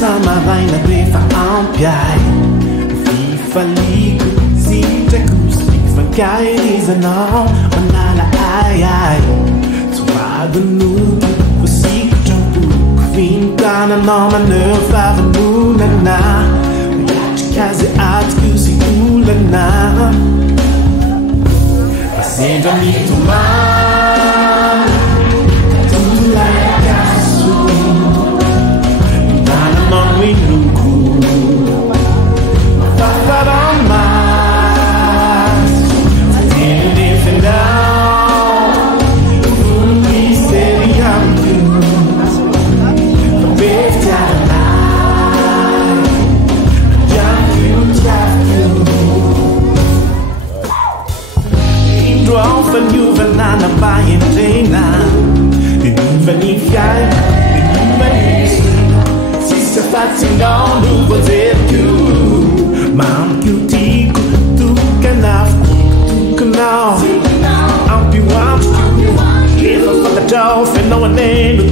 sama vaina befa ampiai Fifa ligo, sinta kusti Fankai rizanão, manala ai ai Suado nudo, você que jambu Finta na noma nerfava nuna na Viagem case atku si ula na Fazendo amigo mal Tudo lá é caso We knew Para mais Didn't even know We said I'm you The best time alive Just you Indro often you vanana by in Dana Even if Se fascinò no poder più Ma più dico tu che now I'm più ampio Che non fa da ciò se non è